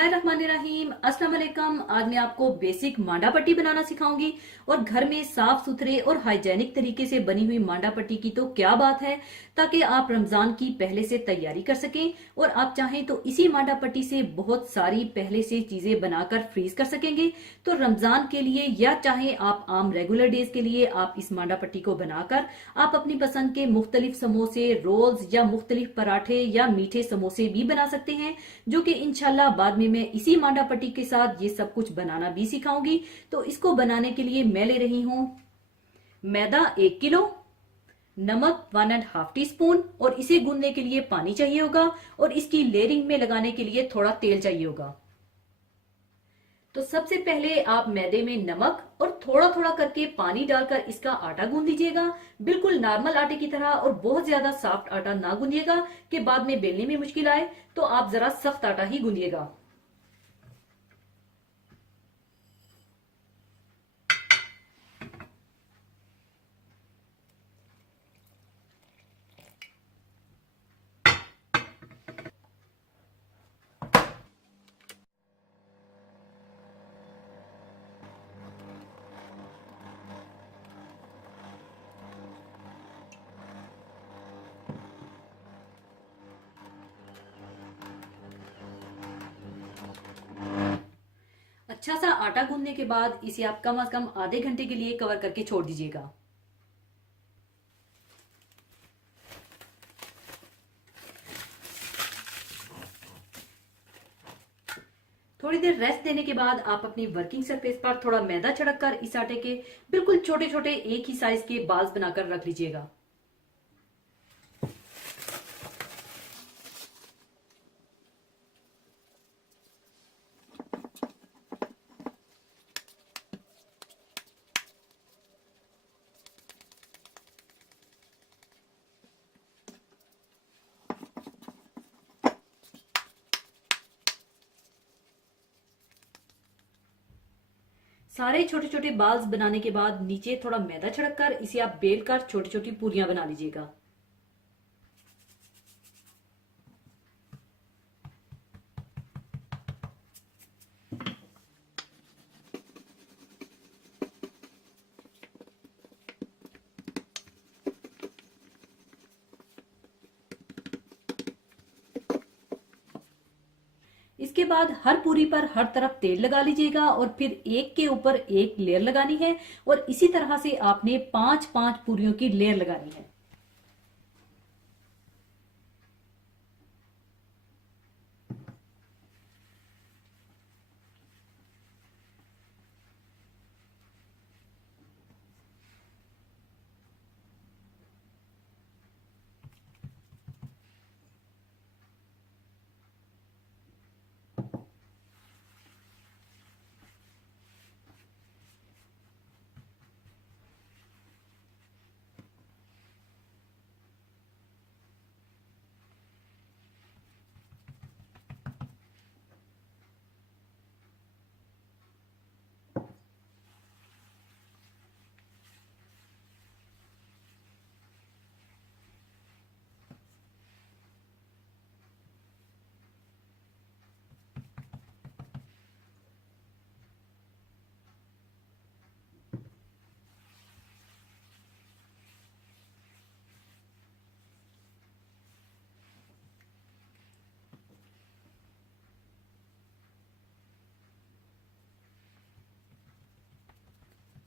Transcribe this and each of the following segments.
बिस्मिल्लाहिर्रहमानिर्रहीम। अस्सलाम वालेकुम। आज मैं आपको बेसिक मांडा पट्टी बनाना सिखाऊंगी और घर में साफ सुथरे और हाइजेनिक तरीके से बनी हुई मांडा पट्टी की तो क्या बात है, ताकि आप रमजान की पहले से तैयारी कर सकें और आप चाहें तो इसी मांडा पट्टी से बहुत सारी पहले से चीजें बनाकर फ्रीज कर सकेंगे। तो रमजान के लिए या चाहे आप आम रेगुलर डेज के लिए आप इस मांडा पट्टी को बनाकर आप अपनी पसंद के मुख्तलिफ समोसे, रोल्स या मुख्तलिफ पराठे या मीठे समोसे भी बना सकते हैं, जो कि इंशाल्लाह बाद में मैं इसी मांडा पट्टी के साथ ये सब कुछ बनाना भी सिखाऊंगी। तो इसको बनाने के लिए मैं ले रही हूं मैदा 1 किलो, नमक 1.5 टीस्पून और इसे गूंदने के लिए पानी चाहिए होगा और इसकी लेयरिंग में लगाने के लिए थोड़ा तेल चाहिए होगा। तो सबसे पहले आप मैदे में नमक और थोड़ा थोड़ा करके पानी डालकर इसका आटा गूंद लीजिएगा, बिल्कुल नॉर्मल आटे की तरह, और बहुत ज्यादा सॉफ्ट आटा ना गूंदिएगा कि बाद में बेलने में मुश्किल आए। तो आप जरा सख्त आटा ही गूंदिएगा। अच्छा सा आटा गूंदने के बाद इसे आप कम से कम आधे घंटे के लिए कवर करके छोड़ दीजिएगा। थोड़ी देर रेस्ट देने के बाद आप अपनी वर्किंग सरफेस पर थोड़ा मैदा छिड़क कर इस आटे के बिल्कुल छोटे छोटे एक ही साइज के बाल्स बनाकर रख लीजिएगा। सारे छोटे छोटे बाल्स बनाने के बाद नीचे थोड़ा मैदा छिड़क कर इसे आप बेल कर छोटी छोटी पूरियां बना लीजिएगा। इसके बाद हर पूरी पर हर तरफ तेल लगा लीजिएगा और फिर एक के ऊपर एक लेयर लगानी है और इसी तरह से आपने 5-5 पूरियों की लेयर लगानी है।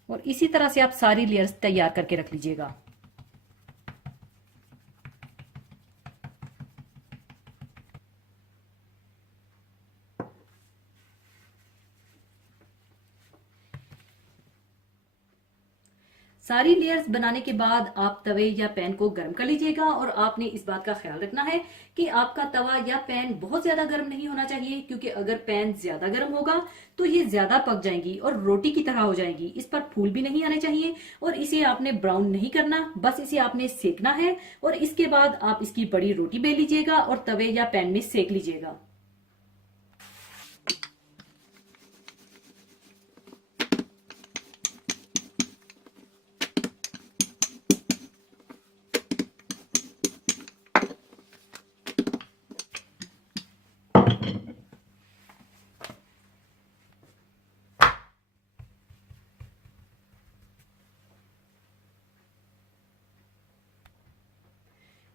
और इसी तरह से आप सारी लेयर्स तैयार करके रख लीजिएगा। सारी लेयर्स बनाने के बाद आप तवे या पैन को गर्म कर लीजिएगा और आपने इस बात का ख्याल रखना है कि आपका तवा या पैन बहुत ज्यादा गर्म नहीं होना चाहिए, क्योंकि अगर पैन ज्यादा गर्म होगा तो ये ज्यादा पक जाएंगी और रोटी की तरह हो जाएंगी। इस पर फूल भी नहीं आने चाहिए और इसे आपने ब्राउन नहीं करना, बस इसे आपने सेकना है और इसके बाद आप इसकी बड़ी रोटी बेल लीजिएगा और तवे या पैन में सेक लीजिएगा।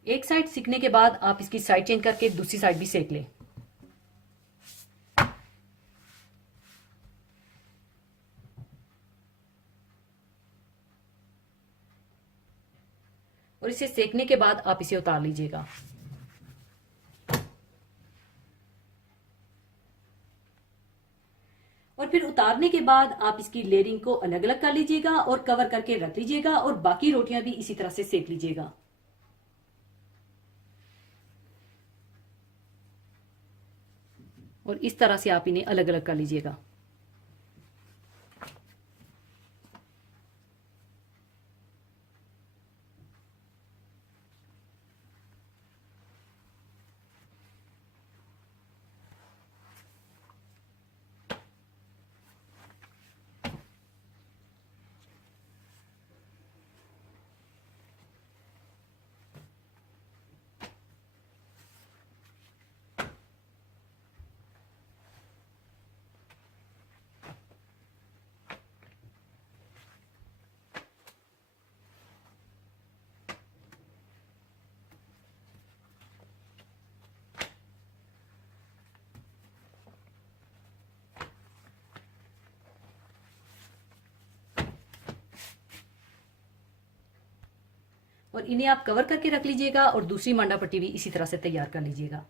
एक साइड सिकने के बाद आप इसकी साइड चेंज करके दूसरी साइड भी सेक लें। और इसे सेकने के बाद आप इसे उतार लीजिएगा। और फिर उतारने के बाद आप इसकी लेयरिंग को अलग अलग कर लीजिएगा और कवर करके रख लीजिएगा और बाकी रोटियां भी इसी तरह से सेक लीजिएगा। और इस तरह से आप इन्हें अलग अलग कर लीजिएगा। और इन्हें आप कवर करके रख लीजिएगा और दूसरी मांडा पट्टी भी इसी तरह से तैयार कर लीजिएगा।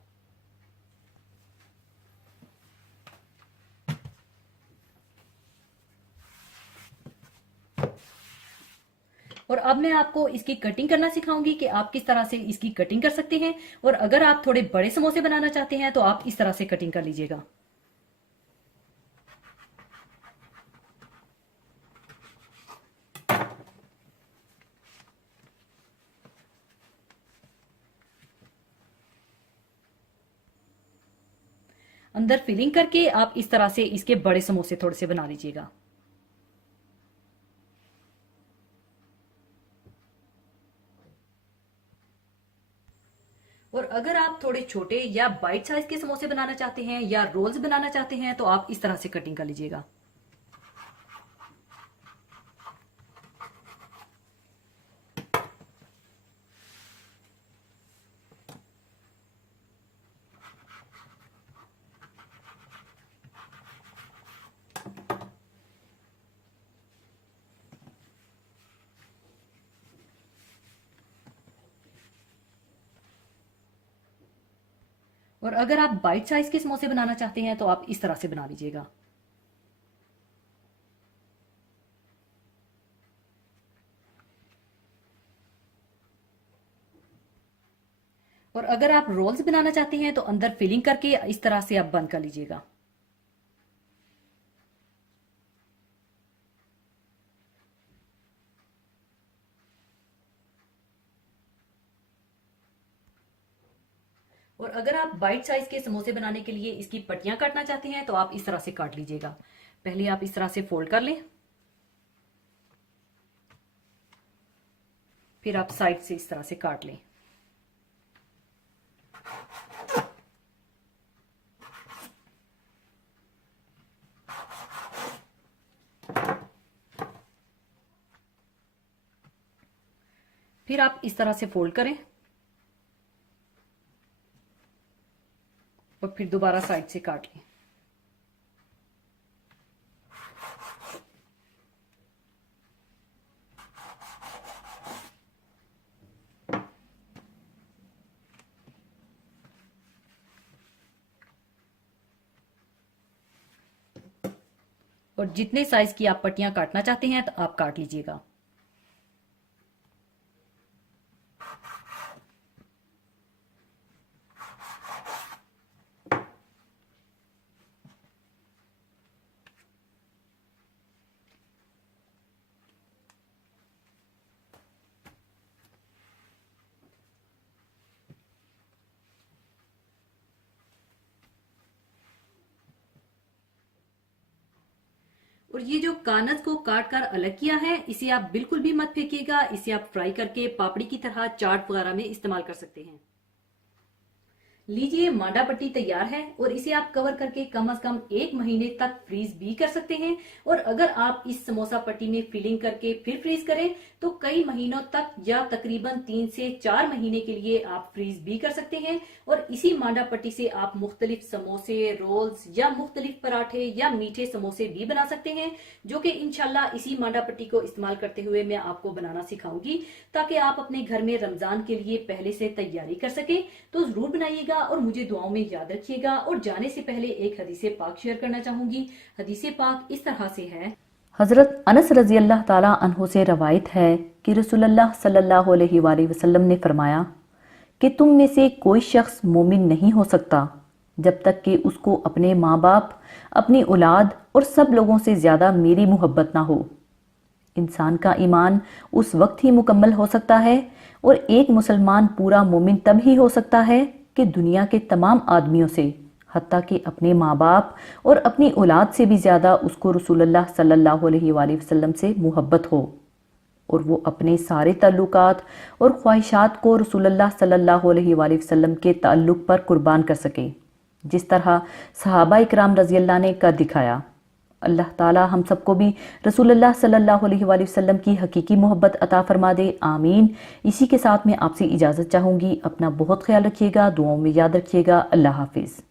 और अब मैं आपको इसकी कटिंग करना सिखाऊंगी कि आप किस तरह से इसकी कटिंग कर सकते हैं। और अगर आप थोड़े बड़े समोसे बनाना चाहते हैं तो आप इस तरह से कटिंग कर लीजिएगा। अंदर फिलिंग करके आप इस तरह से इसके बड़े समोसे थोड़े से बना लीजिएगा। और अगर आप थोड़े छोटे या बाइट साइज के समोसे बनाना चाहते हैं या रोल्स बनाना चाहते हैं तो आप इस तरह से कटिंग कर लीजिएगा। और अगर आप बाइट साइज के समोसे बनाना चाहते हैं तो आप इस तरह से बना लीजिएगा। और अगर आप रोल्स बनाना चाहते हैं तो अंदर फिलिंग करके इस तरह से आप बंद कर लीजिएगा। और अगर आप बाइट साइज के समोसे बनाने के लिए इसकी पट्टियां काटना चाहते हैं तो आप इस तरह से काट लीजिएगा। पहले आप इस तरह से फोल्ड कर लें, फिर आप साइड से इस तरह से काट लें। फिर आप इस तरह से फोल्ड करें और फिर दोबारा साइड से काट लें। और जितने साइज की आप पट्टियां काटना चाहते हैं तो आप काट लीजिएगा। और ये जो कानज को काट कर अलग किया है इसे आप बिल्कुल भी मत फेंकिएगा। इसे आप फ्राई करके पापड़ी की तरह चाट वगैरह में इस्तेमाल कर सकते हैं। लीजिए, मांडा पट्टी तैयार है और इसे आप कवर करके कम से कम 1 महीने तक फ्रीज भी कर सकते हैं। और अगर आप इस समोसा पट्टी में फिलिंग करके फिर फ्रीज करें तो कई महीनों तक या तकरीबन 3 से 4 महीने के लिए आप फ्रीज भी कर सकते हैं। और इसी मांडा पट्टी से आप मुख्तलिफ समोसे, रोल्स या मुख्तलिफ पराठे या मीठे समोसे भी बना सकते हैं, जो कि इंशाल्लाह इसी मांडा पट्टी को इस्तेमाल करते हुए मैं आपको बनाना सिखाऊंगी, ताकि आप अपने घर में रमजान के लिए पहले से तैयारी कर सके। तो जरूर बनाइएगा और मुझे दुआओं में याद रखिएगा। और जाने से पहले एक हदीसे पाक शेयर करना चाहूंगी। हदीसे पाक इस तरह से है। हजरत अनस रजी अल्लाह ताला अन्हो से रवायत है कि रसूलुल्लाह सल्लल्लाहु अलैहि वसल्लम ने फरमाया कि तुम में से कोई शख्स मोमिन नहीं हो सकता जब तक कि उसको अपने माँ बाप, अपनी औलाद और सब लोगों से ज़्यादा मेरी मोहब्बत ना हो। इंसान का ईमान उस वक्त ही मुकम्मल हो सकता है और एक मुसलमान पूरा मोमिन तब ही हो सकता है कि दुनिया के तमाम आदमियों से, हत्ता कि अपने माँ बाप और अपनी औलाद से भी ज़्यादा उसको रसूलुल्लाह सल्लल्लाहु अलैहि वसल्लम से मोहब्बत हो और वो अपने सारे ताल्लुकात और ख्वाहिशात को रसूलुल्लाह सल्लल्लाहु अलैहि वसल्लम के ताल्लुक पर कुर्बान कर सके, जिस तरह सहाबा इकराम रज़ी अल्लाह ने कर दिखाया। अल्लाह ताला हम सबको भी रसूलुल्लाह सल्लल्लाहु अलैहि वसल्लम की हकीकी मोहब्बत अता फरमा दे, आमीन। इसी के साथ मैं आपसे इजाज़त चाहूँगी। अपना बहुत ख्याल रखिएगा, दुआओं में याद रखिएगा। अल्लाह हाफिज़।